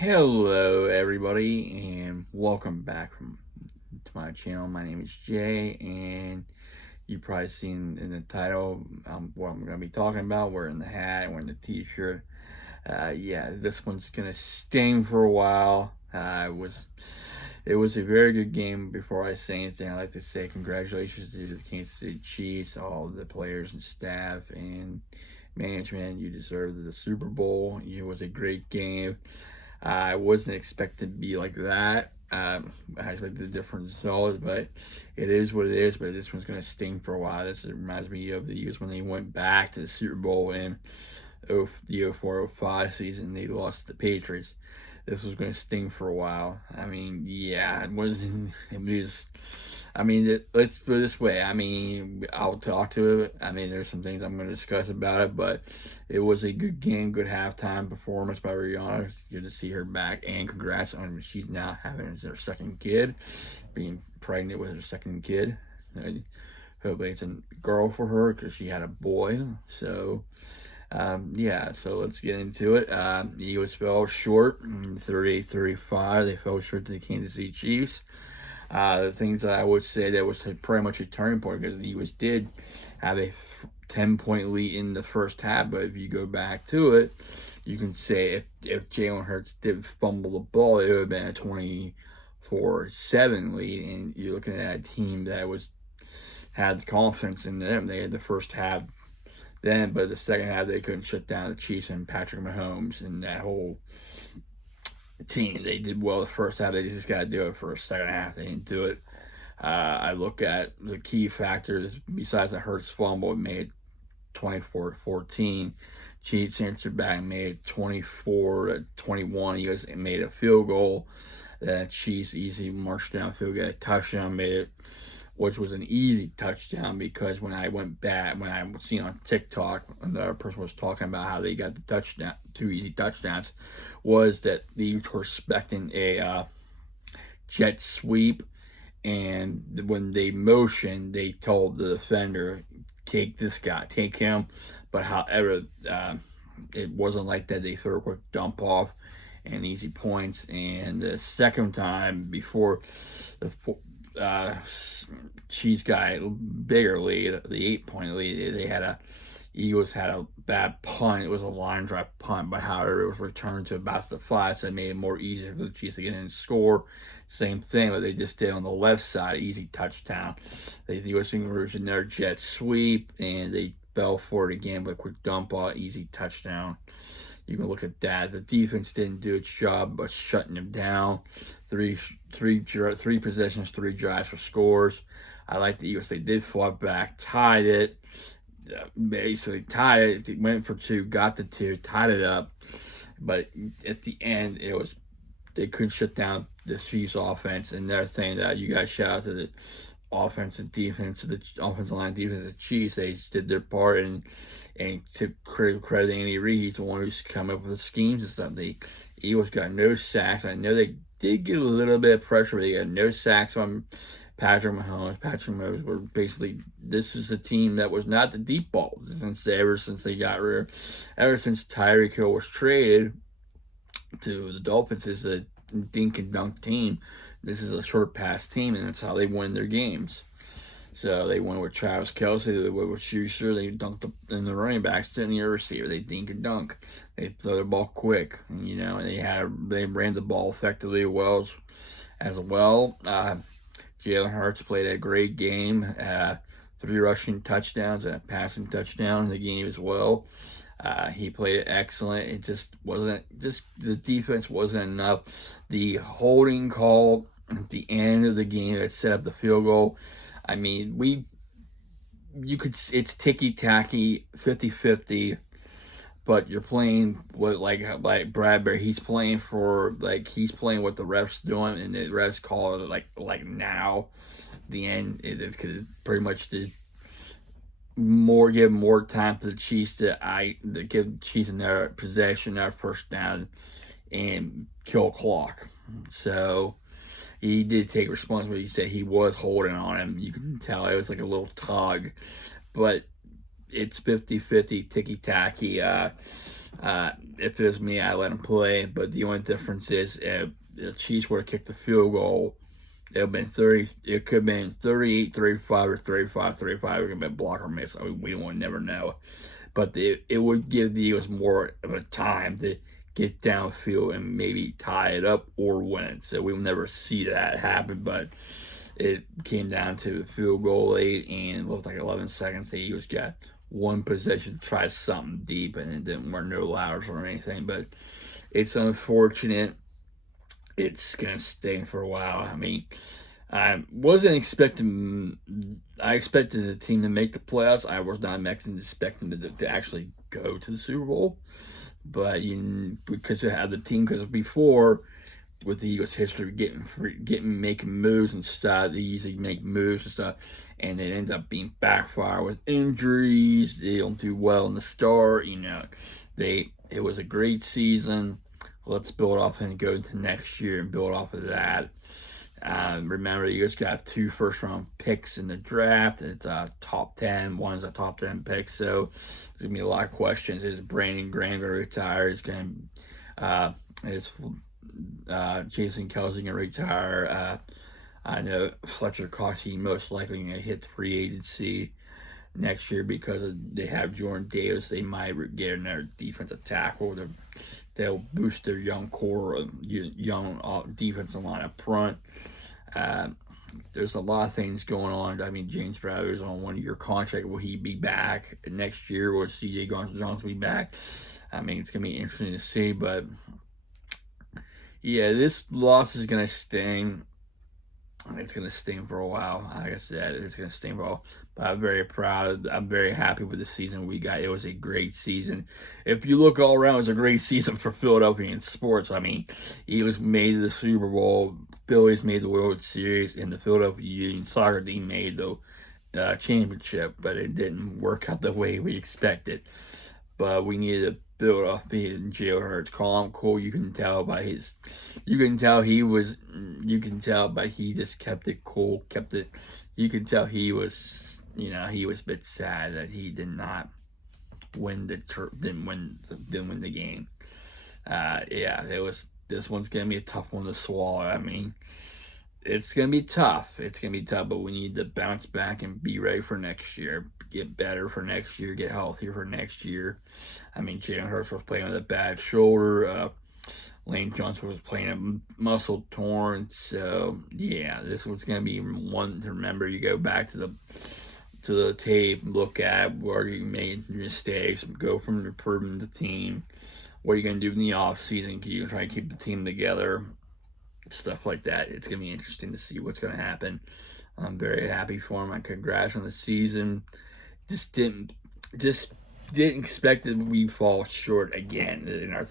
Hello, everybody, and welcome back to my channel. My name is Jay, and you've probably seen in the title what I'm going to be talking about. We're in the hat, we're in the t-shirt. Yeah, this one's going to sting for a while. It was a very good game. Before I say anything, I'd like to say congratulations to the Kansas City Chiefs, all the players and staff and management. You deserved the Super Bowl. It was a great game. I wasn't expected to be like that. I expected a different result, but it is what it is. But this one's going to sting for a while. This reminds me of the years when they went back to the Super Bowl in the 04-05 season. They lost to the Patriots. This was going to sting for a while. I mean, yeah, it wasn't. It was. I mean, let's put it this way. I mean, I'll talk to it. I mean, there's some things I'm going to discuss about it, but it was a good game, good halftime performance by Rihanna. Good to see her back, and congrats on she's now having her second kid, being pregnant with her second kid. Hopefully it's a girl for her because she had a boy. So, yeah, so let's get into it. The Eagles fell short, 38-35. They fell short to the Kansas City Chiefs. The things that I would say that was pretty much a turning point because the Eagles did have a 10-point lead in the first half, but if you go back to it, you can say if Jalen Hurts did fumble the ball, it would have been a 24-7 lead, and you're looking at a team that had the confidence in them. They had the first half then, but the second half they couldn't shut down the Chiefs and Patrick Mahomes and that whole team. They did well the first half. They just got to do it for a second half. They didn't do it. I look at the key factors besides the Hurts fumble, it made 24-14. Chiefs answered back, made 24-21. You guys made a field goal. Chiefs easy marched downfield, got a touchdown, made it, which was an easy touchdown because when I went back, when I seen on TikTok, another person was talking about how they got the touchdown, two easy touchdowns, was that they were expecting a jet sweep, and when they motioned, they told the defender, take this guy, take him. But however, it wasn't like that. They threw a quick dump off and easy points. And the second time, before the Chiefs got a bigger lead, the 8-point lead, Eagles had a bad punt. It was a line drive punt, but however, it was returned to about the 5, so it made it more easier for the Chiefs to get in and score. Same thing, but they just did on the left side, easy touchdown. The Eagles were in their jet sweep, and they fell for it again with a quick dump ball, easy touchdown. You can look at that. The defense didn't do its job, but shutting them down. Three possessions, 3 drives for scores. I like the Eagles. They did fall back, tied it. Basically tied it. They went for 2, got the 2, tied it up. But at the end, they couldn't shut down the Chiefs' offense. And they're saying that you guys shout out to the offense and defense, the offensive line defense, the Chiefs. They did their part, and to credit Andy Reid, he's the one who's come up with the schemes and stuff. The Eagles got no sacks. I know they did get a little bit of pressure, but they got no sacks on Patrick Mahomes. Patrick Mahomes were basically, this is a team that was not the deep ball ever since Tyreek Hill was traded to the Dolphins. Is a dink and dunk team. This is a short pass team, and that's how they win their games. So they went with Travis Kelce, they went with Schuster, they dunked in the running backs, sitting the receiver. They dink and dunk. They throw the ball quick, and, they ran the ball effectively as well. Jalen Hurts played a great game. 3 rushing touchdowns and a passing touchdown in the game as well. He played excellent. It just wasn't, the defense wasn't enough. The holding call at the end of the game that set up the field goal. I mean, it's ticky-tacky, 50-50, but you're playing with, like Bradbury, he's playing what the refs doing, and the refs call it like now, the end, it could pretty much give more time for the Chiefs to give the Chiefs in their possession, their first down, and kill clock. So he did take responsibility. He said he was holding on him. You can tell it was like a little tug, but it's 50-50, ticky-tacky. If it was me, I'd let him play. But the only difference is if the Chiefs would have kicked the field goal, it would have been 30. It could have been 38, 35, or 35, 35. It could have been block or miss. I mean, we would never know. But it would give the Eagles more of a time to get downfield and maybe tie it up or win it. So we'll never see that happen. But it came down to a field goal late and it looked like 11 seconds. The Eagles got one possession to try something deep, and it didn't work, no allowers or anything. But it's unfortunate. It's gonna stay for a while. I mean, I wasn't expecting. I expected the team to make the playoffs. I was not expecting to actually go to the Super Bowl. But because of how the team, because before with the Eagles' history, making moves and stuff, they usually make moves and stuff, and it ends up being backfire with injuries. They don't do well in the start. It was a great season. Let's build off and go into next year and build off of that. Remember, the Eagles got 2 first-round picks in the draft. It's a top 10. One's a top 10 pick. So there's gonna be a lot of questions. Is Brandon Graham gonna retire? Is Jason Kelsey gonna retire? I know Fletcher Cox, he most likely gonna hit free agency next year because they have Jordan Davis. They might get another defensive tackle. They'll boost their young core, young defensive line up front. There's a lot of things going on. I mean, James Bradley's on 1-year contract. Will he be back next year? Will C.J. Johnson be back? I mean, it's going to be interesting to see. But, yeah, this loss is going to sting. It's going to sting for a while. Like I said, it's going to sting for a while. But I'm very proud. I'm very happy with the season we got. It was a great season. If you look all around, it was a great season for Philadelphia in sports. I mean, Eagles made the Super Bowl. Phillies made the World Series. And the Philadelphia Union soccer team made the championship. But it didn't work out the way we expected. But we needed to build off being Jalen Hurts. Call him cool. You can tell by he just kept it cool, you can tell he was a bit sad that he did not didn't win the game. This one's going to be a tough one to swallow. I mean, it's going to be tough. But we need to bounce back and be ready for next year. Get better for next year. Get healthier for next year. I mean, Jalen Hurts was playing with a bad shoulder. Lane Johnson was playing a muscle torn. So, yeah, this one's going to be one to remember. You go back to the tape, look at where you made mistakes, go from improving the team. What are you going to do in the offseason? Can you try to keep the team together? Stuff like that. It's going to be interesting to see what's going to happen. I'm very happy for him. Congrats on the season. Just didn't expect that we'd fall short again in our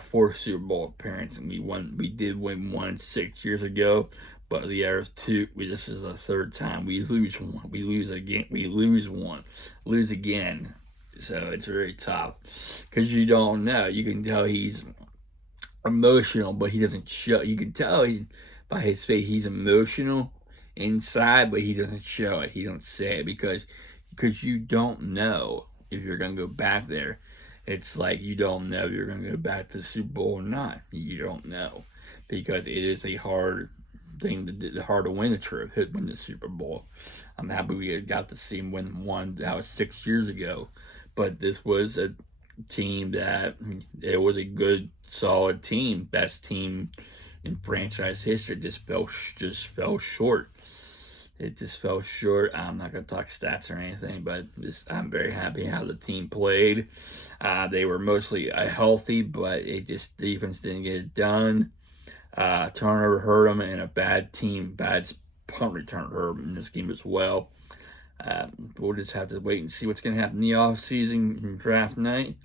fourth Super Bowl appearance, and we did win one 6 years ago, but the other two, this is the third time we lose one, we lose again. So it's very tough because you don't know. You can tell he's emotional, but he doesn't show. You can tell by his face he's emotional inside, but he doesn't show it. He don't say it because you don't know if you're gonna go back there. It's like you don't know if you're gonna go back to the Super Bowl or not. You don't know because it is a hard thing hard to win the Super Bowl. I'm happy we got to see him win one. That was 6 years ago, but this was a team that it was a good, solid team, best team in franchise history. Just fell short. It just fell short. I'm not going to talk stats or anything, but I'm very happy how the team played. They were mostly healthy, but defense didn't get it done. Turnover hurt them, and a bad punt return hurt them in this game as well. We'll just have to wait and see what's going to happen in the offseason and draft night.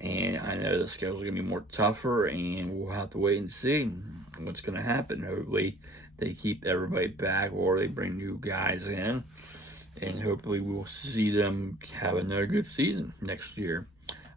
And I know the schedule's going to be more tougher, and we'll have to wait and see what's going to happen. Hopefully they keep everybody back or they bring new guys in, and hopefully we'll see them have another good season next year.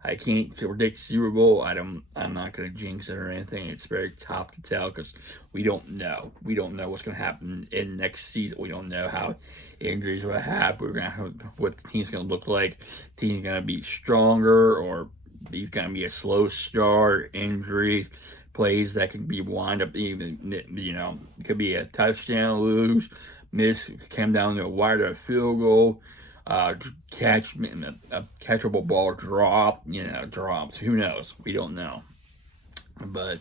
I can't predict Super Bowl. I'm not going to jinx it or anything. It's very tough to tell because we don't know. We don't know what's going to happen in next season. We don't know how injuries will happen. We're going to have what the team's going to look like. The team's going to be stronger or He's going to be a slow start, injuries, plays that can be wind up even, it could be a touchdown lose, miss, came down to a wide field goal, catch, a catchable ball drop, drops. Who knows? We don't know. But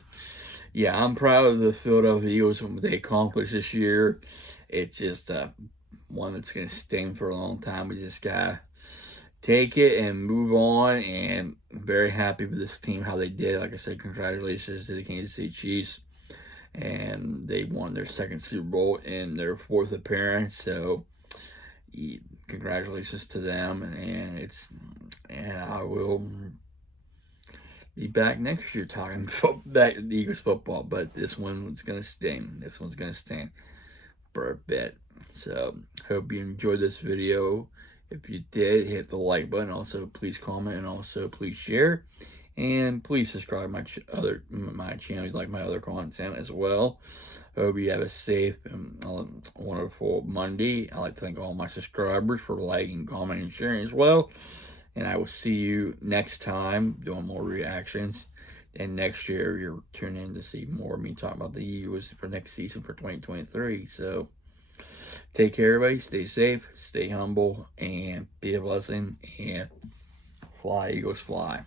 yeah, I'm proud of the Philadelphia Eagles and what they accomplished this year. It's just one that's going to sting for a long time. We just got to take it and move on. And I'm very happy with this team, how they did. Like I said, congratulations to the Kansas City Chiefs. And they won their second Super Bowl in their fourth appearance. So congratulations to them. And I will be back next year talking back the Eagles football, but this one's gonna sting. This one's gonna sting for a bit. So hope you enjoyed this video. If you did, hit the like button. Also, please comment and also please share. And please subscribe to my channel if you like my other content as well. Hope you have a safe and wonderful Monday. I'd like to thank all my subscribers for liking, commenting, and sharing as well. And I will see you next time doing more reactions. And next year, you're tuning in to see more of me talking about the Eagles for next season for 2023. So take care, everybody. Stay safe, stay humble, and be a blessing. And fly, Eagles, fly.